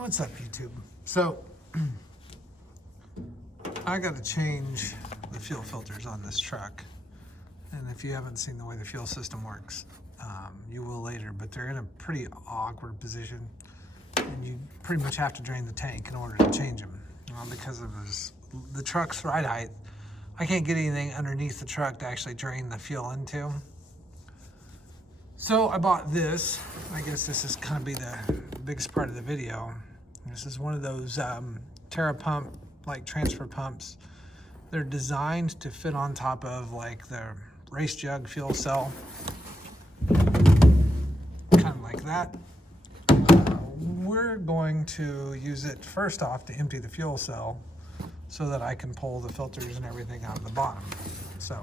What's up, YouTube? So I got to change the fuel filters on this truck, and if you haven't seen the way the fuel system works, you will later, but they're in a pretty awkward position, and you pretty much have to drain the tank in order to change them, because of the truck's ride height. I can't get anything underneath the truck to actually drain the fuel into. So I bought this. I guess this is kind of be the biggest part of the video. This is one of those Tera Pump like transfer pumps. They're designed to fit on top of like the race jug fuel cell, kind of like that. We're going to use it first off to empty the fuel cell so that I can pull the filters and everything out of the bottom. So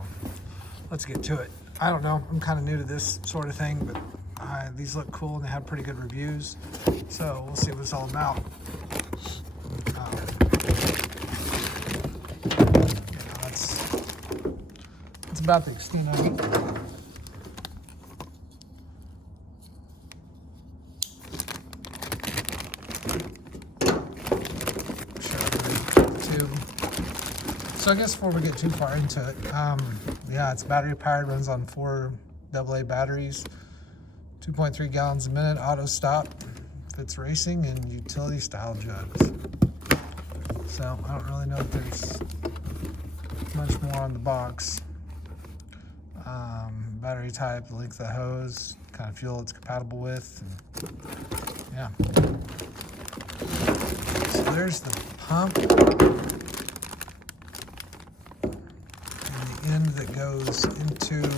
let's get to it. I don't know, I'm kind of new to this sort of thing, but these look cool and they have pretty good reviews. So we'll see what it's all about. That's about the extent of it. So I guess before we get too far into it, yeah, it's battery powered, runs on 4 AA batteries, 2.3 gallons a minute, auto stop, fits racing and utility style jugs. So I don't really know if there's much more on the box. Battery type, the length of the hose, kind of fuel it's compatible with, and yeah. So there's the pump. End that goes into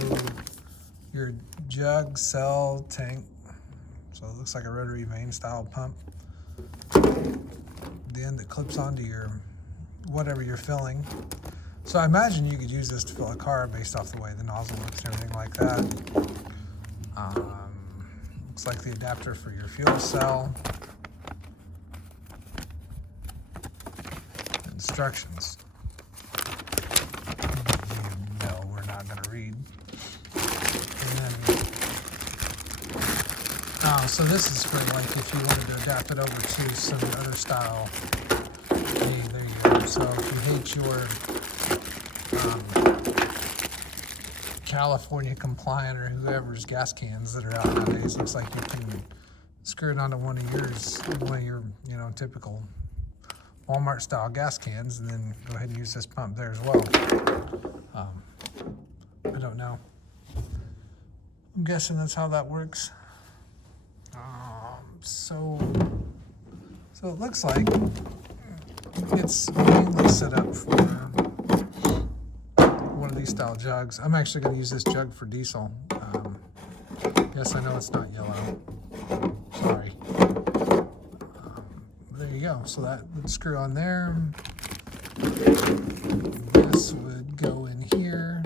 your jug cell tank, so it looks like a rotary vane style pump. The end that clips onto your whatever you're filling. So I imagine you could use this to fill a car based off the way the nozzle looks and everything like that. Looks like the adapter for your fuel cell. Instructions. Read. And then, so this is for like if you wanted to adapt it over to some other style. Hey, there you go. So if you hate your California compliant or whoever's gas cans that are out nowadays, looks like you can screw it onto one of your typical Walmart style gas cans, and then go ahead and use this pump there as well. I don't know. I'm guessing that's how that works. So it looks like it's mainly set up for one of these style jugs. I'm actually going to use this jug for diesel. Yes, I know it's not yellow. Sorry. There you go. So that would screw on there. This would go in here.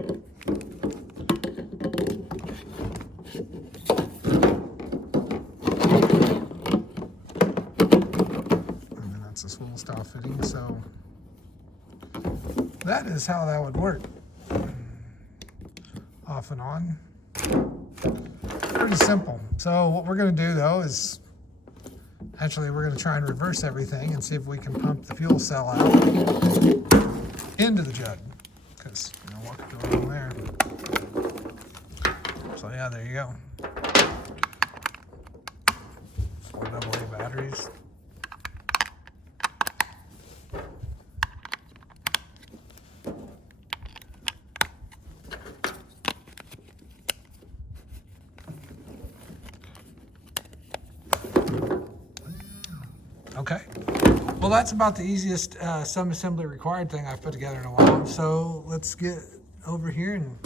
A swivel style fitting, so that is how that would work. Off and on. Pretty simple. So what we're going to do though is actually we're going to try and reverse everything and see if we can pump the fuel cell out into the jug, because what could go wrong there. So yeah, there you go. 4 AA batteries. Okay, well that's about the easiest sub-assembly required thing I've put together in a while. So let's get over here and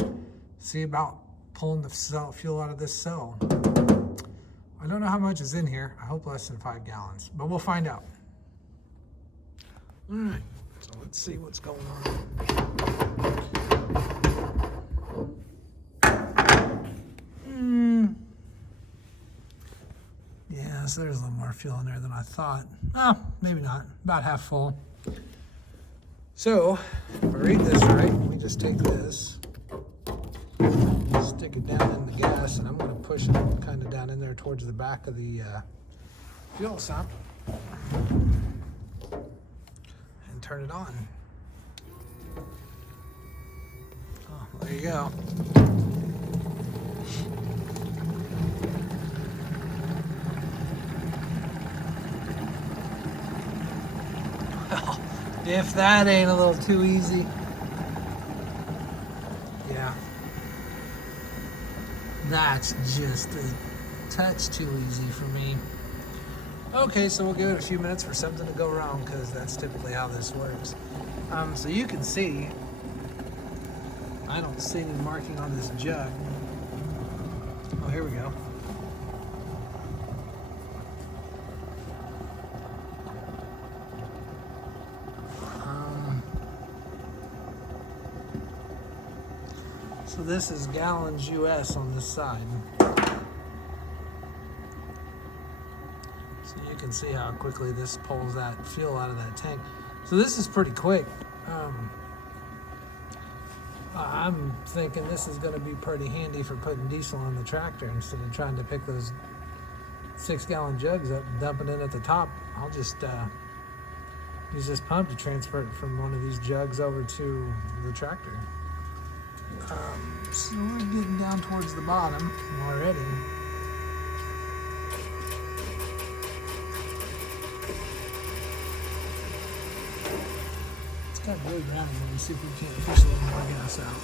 see about pulling the fuel out of this cell. I don't know how much is in here. I hope less than 5 gallons, but we'll find out. All right, so let's see what's going on. Yeah, so there's a little more fuel in there than I thought. Oh, maybe not. About half full. So, if I read this right, we just take this, stick it down in the gas, and I'm going to push it kind of down in there towards the back of the fuel sump. and turn it on. Oh, there you go. Well, if that ain't a little too easy. Yeah. That's just a touch too easy for me. Okay, so we'll give it a few minutes for something to go wrong, because that's typically how this works. So you can see, I don't see any marking on this jug. Oh, here we go. So this is gallons US on this side. So you can see how quickly this pulls that fuel out of that tank. So this is pretty quick. I'm thinking this is going to be pretty handy for putting diesel on the tractor instead of trying to pick those 6-gallon jugs up and dump it in at the top. I'll just use this pump to transfer it from one of these jugs over to the tractor. So we're getting down towards the bottom already. It's got really grounded. Let me see if we can't push a little more gas out.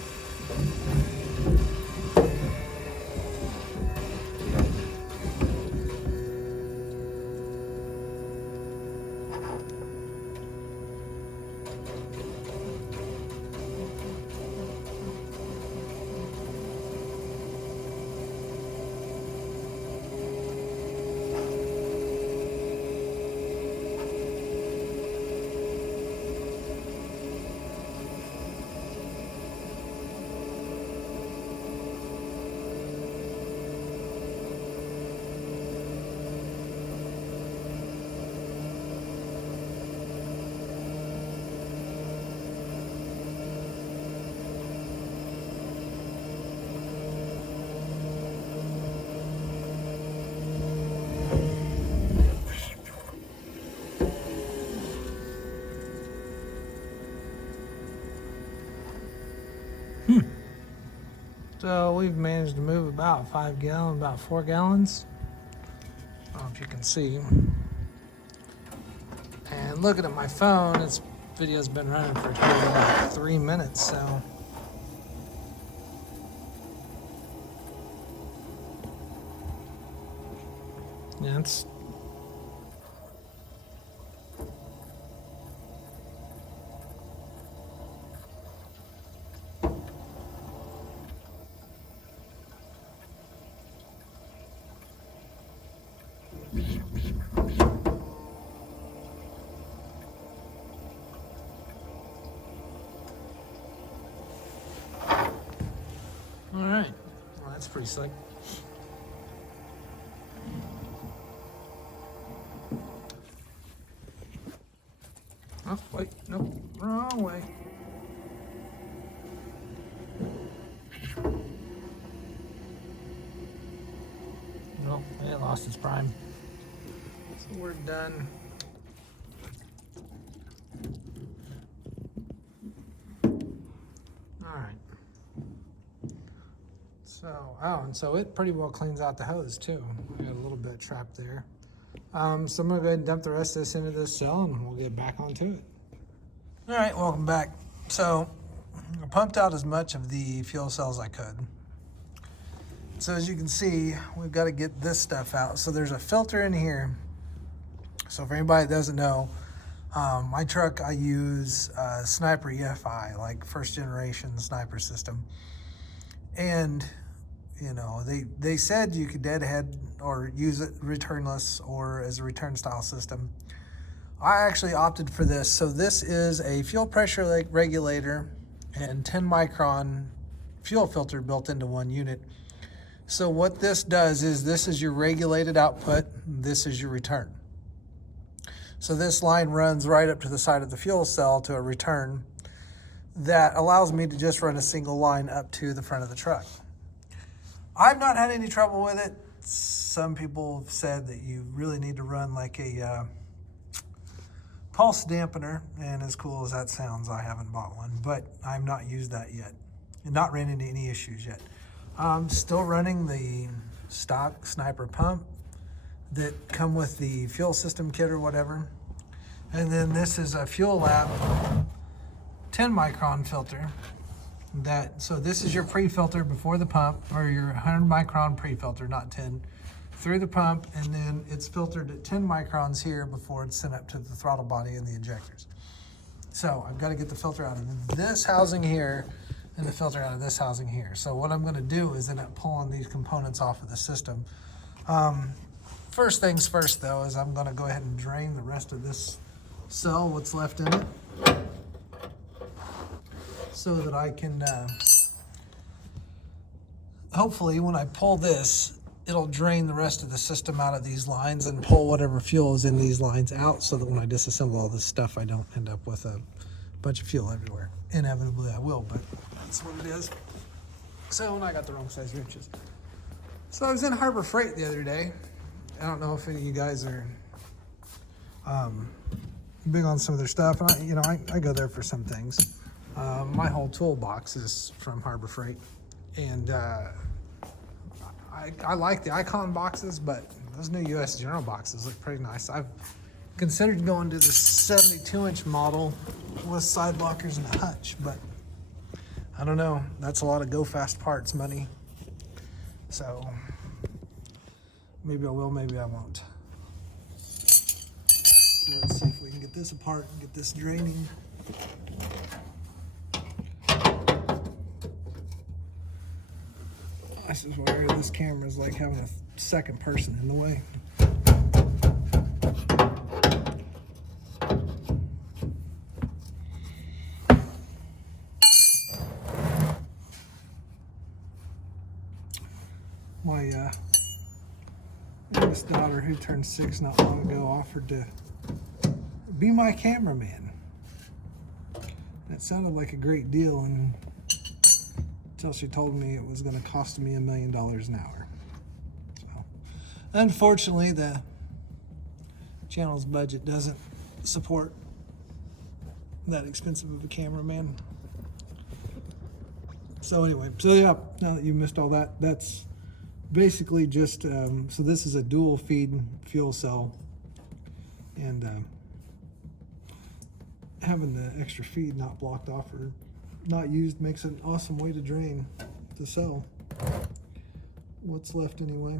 So we've managed to move about 5 gallons, about 4 gallons. I don't know if you can see. And looking at my phone, this video's been running for about 3 minutes, so. Yeah, it's. All right, well, that's pretty slick. Oh, wait, nope, wrong way. Nope, it lost its prime. So we're done. All right. So, oh, and so it pretty well cleans out the hose too. We got a little bit trapped there. So I'm gonna go ahead and dump the rest of this into this cell and we'll get back onto it. All right, welcome back. So I pumped out as much of the fuel cell as I could. So as you can see, we've got to get this stuff out. So there's a filter in here. So for anybody that doesn't know, my truck, I use Sniper EFI, like first generation Sniper system. And you know, they said you could deadhead or use it returnless or as a return style system. I actually opted for this. So this is a fuel pressure regulator and 10 micron fuel filter built into one unit. So what this does is this is your regulated output, this is your return. So this line runs right up to the side of the fuel cell to a return that allows me to just run a single line up to the front of the truck. I've not had any trouble with it. Some people have said that you really need to run like a pulse dampener, and as cool as that sounds, I haven't bought one, but I've not used that yet and not ran into any issues yet. I'm still running the stock Sniper pump that come with the fuel system kit or whatever. And then this is a Fuel Lab 10 micron filter. So this is your pre-filter before the pump, or your 100 micron pre-filter, not 10, through the pump, and then it's filtered at 10 microns here before it's sent up to the throttle body and the injectors. So I've got to get the filter out of this housing here and the filter out of this housing here. So what I'm going to do is end up pulling these components off of the system. First things first though, is I'm going to go ahead and drain the rest of this cell, what's left in it, so that I can, hopefully when I pull this, it'll drain the rest of the system out of these lines and pull whatever fuel is in these lines out, so that when I disassemble all this stuff, I don't end up with a bunch of fuel everywhere. Inevitably I will, but that's what it is. So, and I got the wrong size wrenches. So I was in Harbor Freight the other day. I don't know if any of you guys are big on some of their stuff. And I go there for some things. My whole toolbox is from Harbor Freight, and I like the Icon boxes, but those new US General boxes look pretty nice. I've considered going to the 72-inch model with side blockers and a hutch, but I don't know. That's a lot of go fast parts money. So maybe I will, maybe I won't. So let's see if we can get this apart and get this draining. This is where this camera is like having a second person in the way. My youngest daughter, who turned 6 not long ago, offered to be my cameraman. That sounded like a great deal, and until she told me it was going to cost me $1 million an hour. So, unfortunately, the channel's budget doesn't support that expensive of a cameraman. So anyway, so yeah, now that you missed all that, that's basically just, so this is a dual feed fuel cell, and having the extra feed not blocked off or not used makes an awesome way to drain the cell. What's left anyway.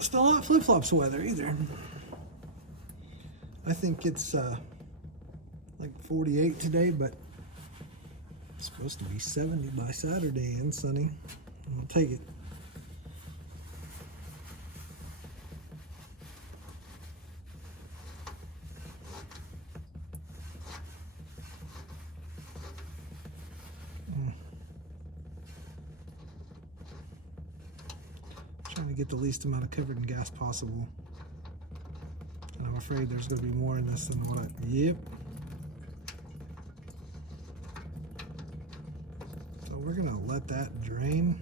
Still not flip-flops weather either. I think it's like 48 today, but it's supposed to be 70 by Saturday and sunny. I'll take it. Trying to get the least amount of covered in gas possible. And I'm afraid there's going to be more in this than what yep. So we're going to let that drain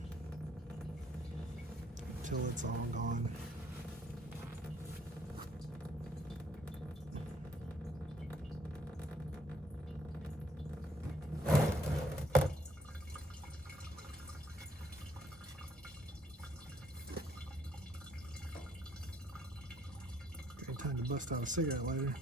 until it's all gone. Time to bust out a cigarette lighter.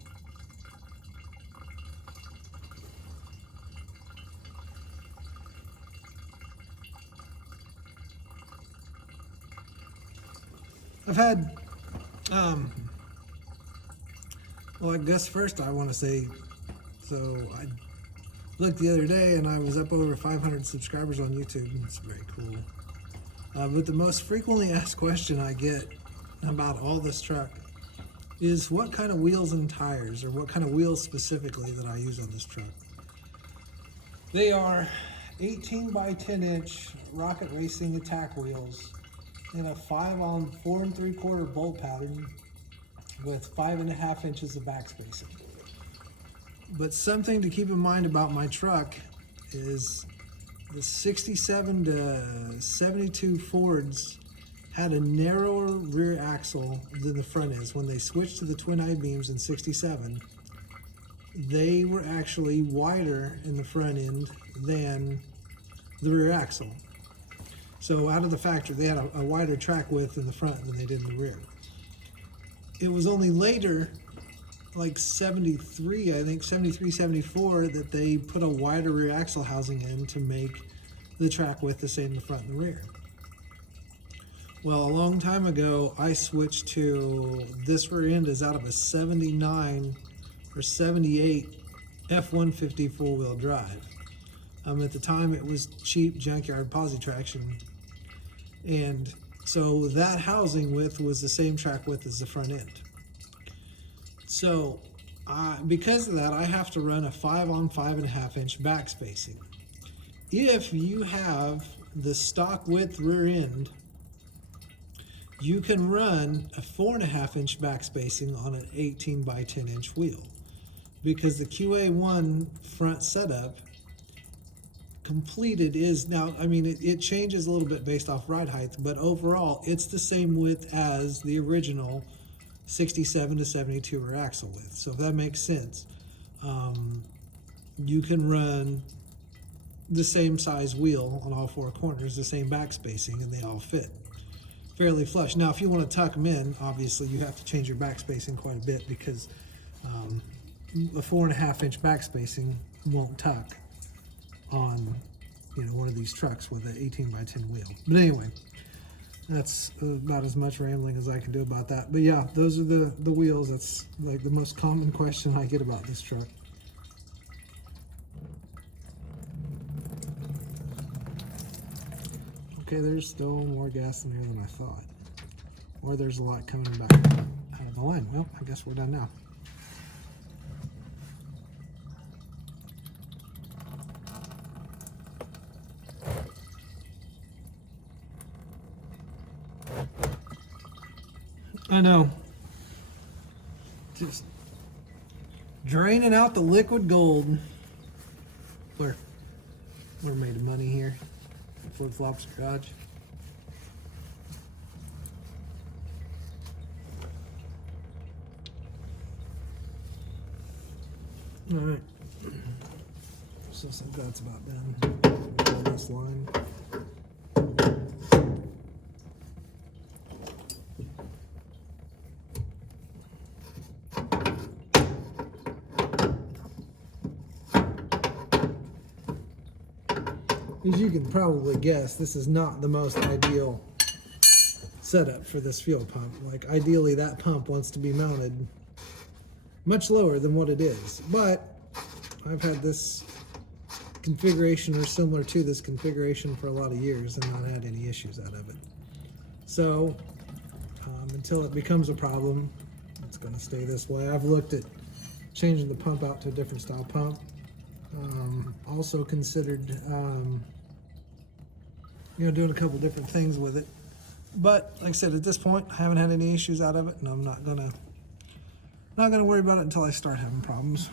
I've had, well, I guess first I want to say, so I looked the other day and I was up over 500 subscribers on YouTube. It's very cool. But the most frequently asked question I get about all this truck is what kind of wheels and tires, or what kind of wheels specifically that I use on this truck. They are 18 by 10 inch Rocket Racing attack wheels in a 5 on 4 3/4 bolt pattern with 5.5 inches of back spacing. But something to keep in mind about my truck is the 67 to 72 Fords had a narrower rear axle than the front is. When they switched to the twin I-beams in 67, they were actually wider in the front end than the rear axle. So out of the factory, they had a wider track width in the front than they did in the rear. It was only later, like 73, I think 73, 74, that they put a wider rear axle housing in to make the track width the same in the front and the rear. Well, a long time ago, I switched to, this rear end is out of a 79 or 78 F-150 four-wheel drive. At the time, it was cheap junkyard posi traction, and so that housing width was the same track width as the front end. So because of that, I have to run a 5 on 5.5 inch back spacing. If you have the stock width rear end, you can run a 4.5 inch back spacing on an 18 by 10 inch wheel, because the QA1 front setup completed is now, I mean, it changes a little bit based off ride height, but overall it's the same width as the original 67 to 72 rear axle width. So if that makes sense, you can run the same size wheel on all four corners, the same back spacing, and they all fit fairly flush. Now if you want to tuck them in, obviously you have to change your back spacing quite a bit, because a 4.5 inch back spacing won't tuck on, you know, one of these trucks with an 18 by 10 wheel. But anyway, that's about as much rambling as I can do about that. But yeah, those are the wheels. That's like the most common question I get about this truck. Okay, there's still more gas in here than I thought. Or there's a lot coming back out of the line. Well, I guess we're done now. I know. Just draining out the liquid gold. We're made of money here. Flip Flops Garage. All right. So I think that's about done. Pull this line. As you can probably guess, this is not the most ideal setup for this fuel pump. Like, ideally that pump wants to be mounted much lower than what it is. But I've had this configuration or similar to this configuration for a lot of years and not had any issues out of it. So until it becomes a problem, it's going to stay this way. I've looked at changing the pump out to a different style pump. Also considered, you know, doing a couple different things with it. But like I said, at this point, I haven't had any issues out of it, and I'm not gonna worry about it until I start having problems.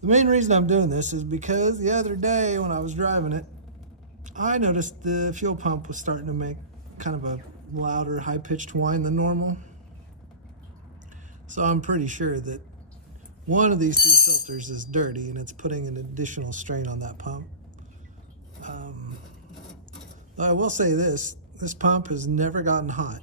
The main reason I'm doing this is because the other day when I was driving it, I noticed the fuel pump was starting to make kind of a louder, high-pitched whine than normal. So I'm pretty sure that one of these two filters is dirty and it's putting an additional strain on that pump. I will say this pump has never gotten hot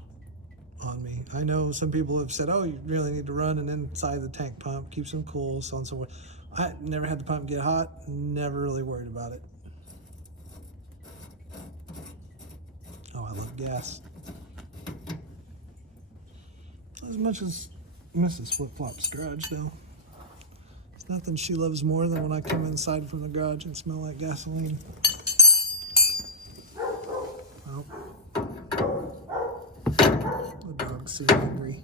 on me. I know some people have said, oh, you really need to run an inside the tank pump, keeps them cool, so on and so forth. I never had the pump get hot, never really worried about it. Oh, I love gas. Not as much as Mrs. Flip Flop's garage, though. It's nothing she loves more than when I come inside from the garage and smell like gasoline. Oh. see debris.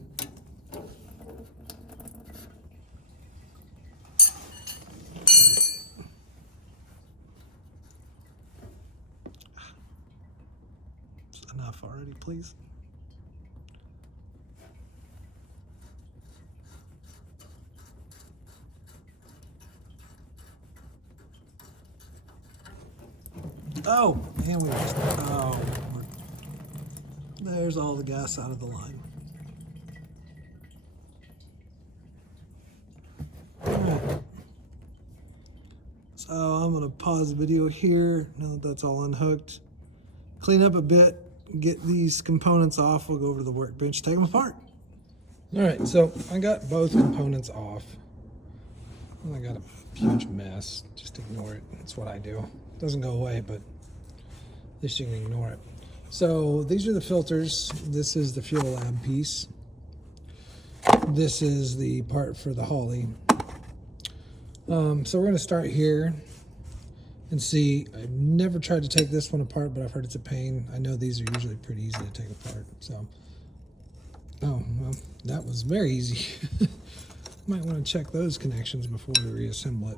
Enough already, please. Oh, and we just, oh, there's all the gas out of the line. All right. So I'm gonna pause the video here now that that's all unhooked. Clean up a bit, get these components off. We'll go over to the workbench, take them apart. All right, so I got both components off. And I got a huge mess. Just ignore it. That's what I do. It doesn't go away, but at least you can ignore it. So these are the filters. This is the fuel lab piece. This is the part for the Holly. So we're going to start here and see. I've never tried to take this one apart, but I've heard it's a pain. I know these are usually pretty easy to take apart. So, oh, well, that was very easy. Might want to check those connections before we reassemble it.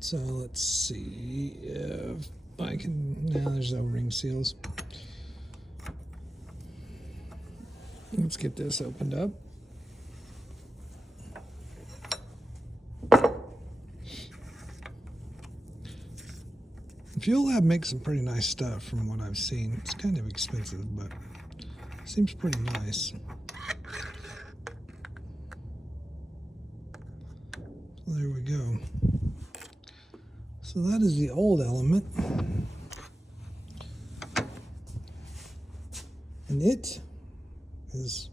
So let's see if I can, no, there's no ring seals. Let's get this opened up. Fuel Lab makes some pretty nice stuff from what I've seen. It's kind of expensive, but seems pretty nice. So there we go. So that is the old element. And it is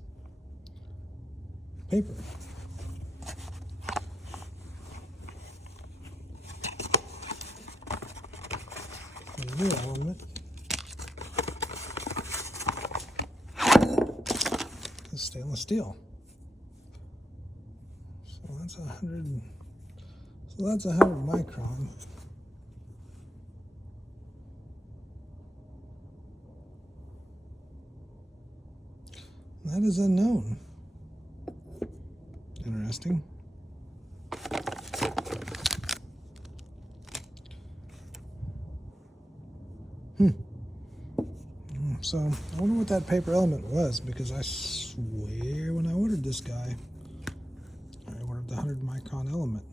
paper. And the new element is stainless steel. So that's 100. So that's 100 micron. That is unknown. Interesting. So I wonder what that paper element was, because I swear when I ordered this guy, I ordered the 100 micron element.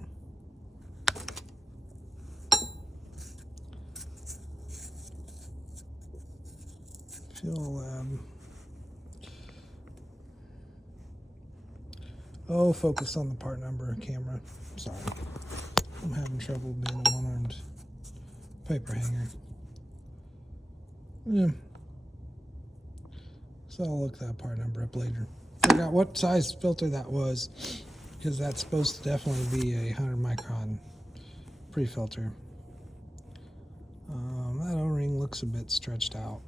Fuel Lab. Oh, focus on the part number, camera. Sorry. I'm having trouble being a one-armed paper hanger. Yeah. So I'll look that part number up later. Figure out what size filter that was, because that's supposed to definitely be a 100 micron pre-filter. That O-ring looks a bit stretched out,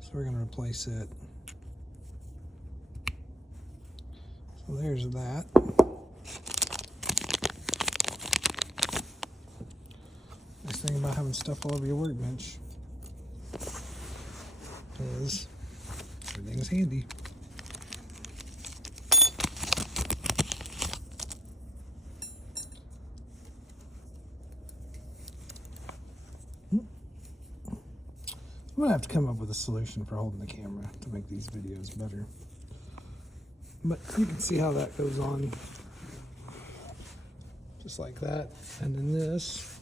so we're going to replace it. So there's that. Nice thing about having stuff all over your workbench is everything's handy. I'm gonna have to come up with a solution for holding the camera to make these videos better. But you can see how that goes on. Just like that. And then this.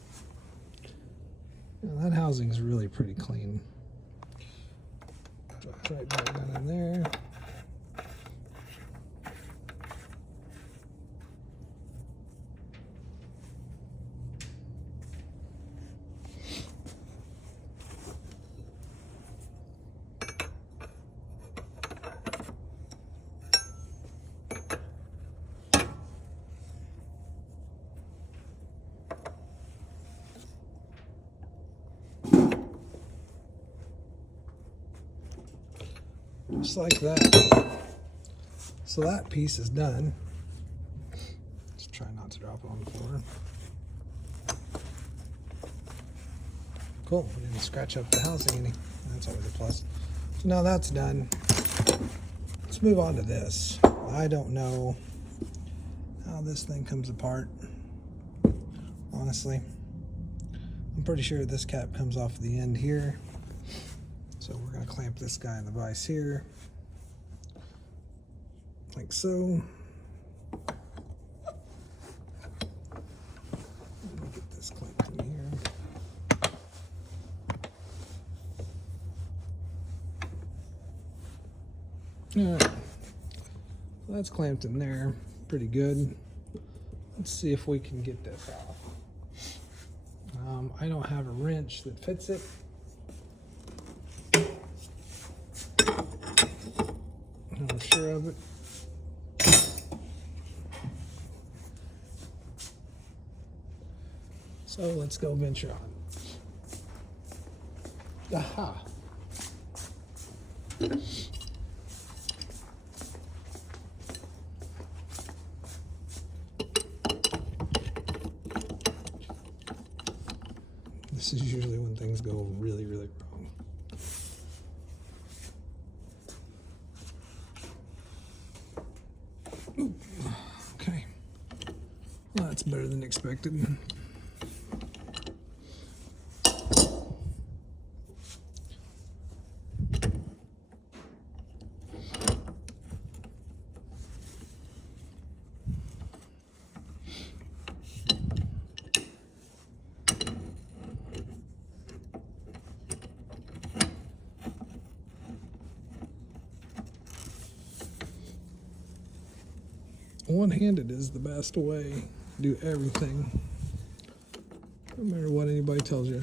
That housing is really pretty clean. Drop right back down in there. Just like that. So that piece is done. Just try not to drop it on the floor. Cool, we didn't scratch up the housing any. That's always a plus. So now that's done. Let's move on to this. I don't know how this thing comes apart, honestly. I'm pretty sure this cap comes off the end here. So we're gonna clamp this guy in the vise here, like so. Let me get this clamped in here. All right, so that's clamped in there, pretty good. Let's see if we can get this off. I don't have a wrench that fits it. I'm not sure of it. So let's go venture on. Aha. This is usually when things go really, really wrong. Ooh. Okay. Well, that's better than expected. One-handed is the best way to do everything, no matter what anybody tells you.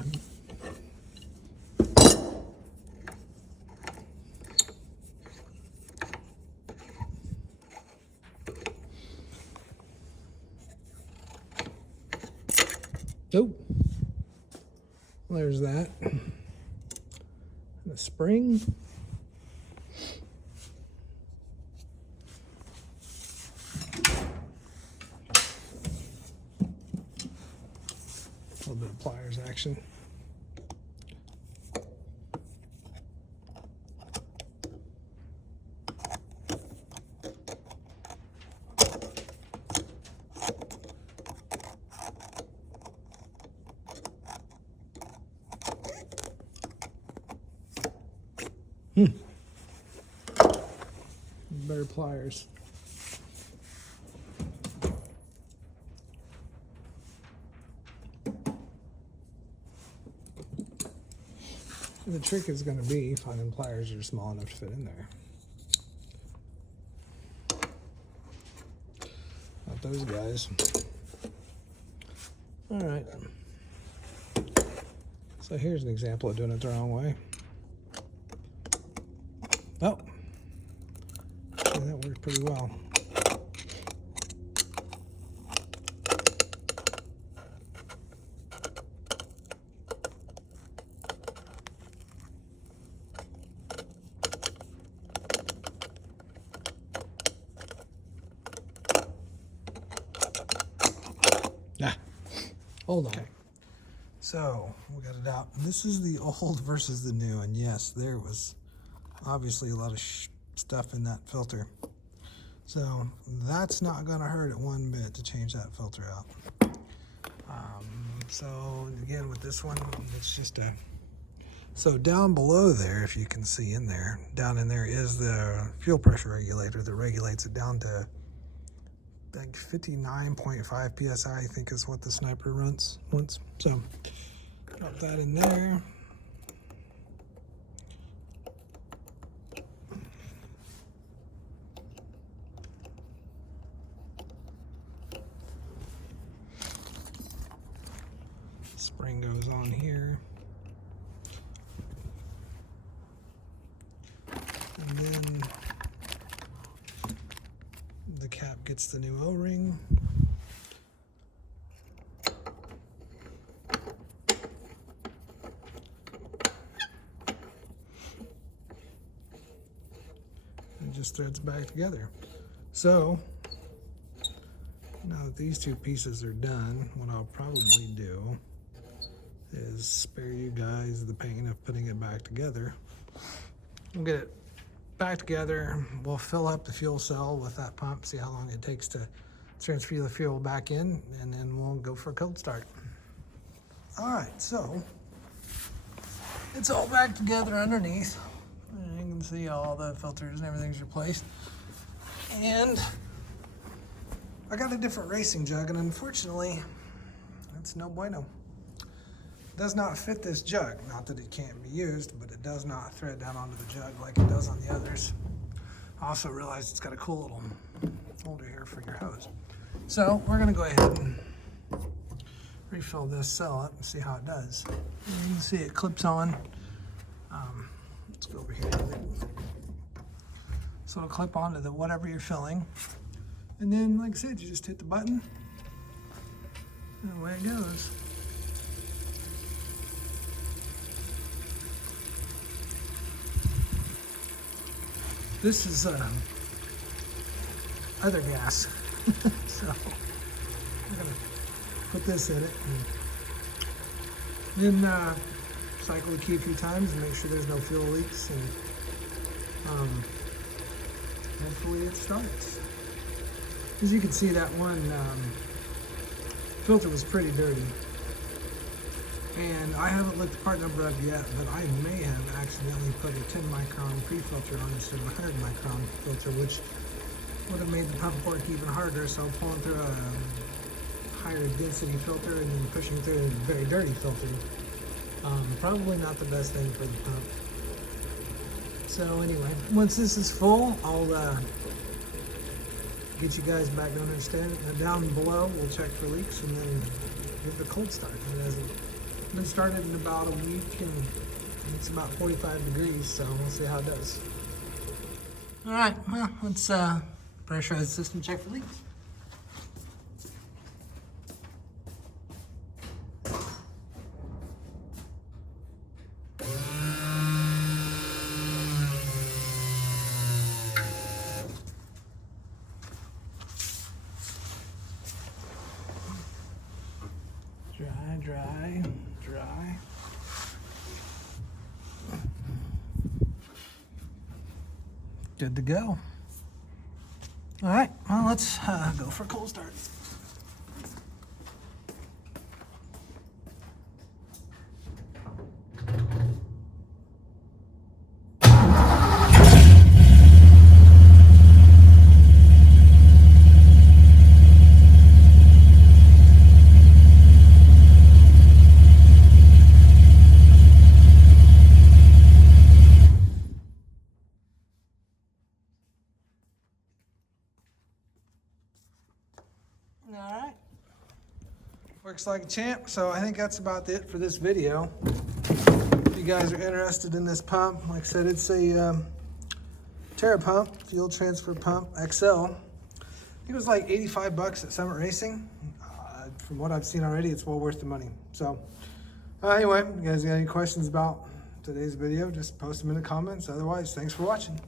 Oh, there's that. And a spring. A little bit of pliers action. Better pliers. The trick is going to be finding pliers that are small enough to fit in there. Not those guys. All right. So here's an example of doing it the wrong way. Oh, yeah, that worked pretty well. Hold on. Okay. So we got it out. This is the old versus the new, and yes, there was obviously a lot of stuff in that filter. So that's not going to hurt it one bit to change that filter out. So again, with this one, it's just a. So down below there, if you can see in there, down in there is the fuel pressure regulator that regulates it down to like 59.5 psi, I think is what the Sniper runs once. So drop that in there. Spring goes on here. And then the cap gets the new O-ring. And it just threads back together. So now that these two pieces are done, what I'll probably do is spare you guys the pain of putting it back together. We'll get it back together. We'll fill up the fuel cell with that pump, see how long it takes to transfer the fuel back in, and then we'll go for a cold start. All right, so it's all back together underneath. And you can see all the filters and everything's replaced. And I got a different racing jug, and unfortunately, it's no bueno. It does not fit this jug. Not that it can't be used, but it does not thread down onto the jug like it does on the others. I also realized it's got a cool little holder here for your hose. So we're gonna go ahead and refill this cell up and see how it does. And you can see it clips on. Let's go over here. So it'll clip onto the whatever you're filling. And then, like I said, you just hit the button and away it goes. This is other gas. So I'm gonna put this in it and then cycle the key a few times and make sure there's no fuel leaks, and hopefully it starts. As you can see, that one filter was pretty dirty, and I haven't looked the part number up yet, but I may have accidentally put a 10 micron pre-filter on instead of a 100 micron filter, which would have made the pump work even harder. So pulling through a higher density filter and then pushing through a very dirty filter, probably not the best thing for the pump. So anyway, once this is full, I'll get you guys back to understand it. Now down below, we'll check for leaks and then give the cold start. It hasn't been started in about a week, and it's about 45 degrees, so we'll see how it does. All right, well, let's pressurize the system, check for leaks. Dry, dry, dry. Good to go. All right, well, let's go for a cold start. All right, works like a champ. So I think that's about it for this video. If you guys are interested in this pump, like I said, it's a Tera Pump Fuel Transfer Pump XL. I think it was like 85 bucks at Summit Racing. From what I've seen already, it's well worth the money. So anyway, if you guys got any questions about today's video, just post them in the comments. Otherwise, thanks for watching.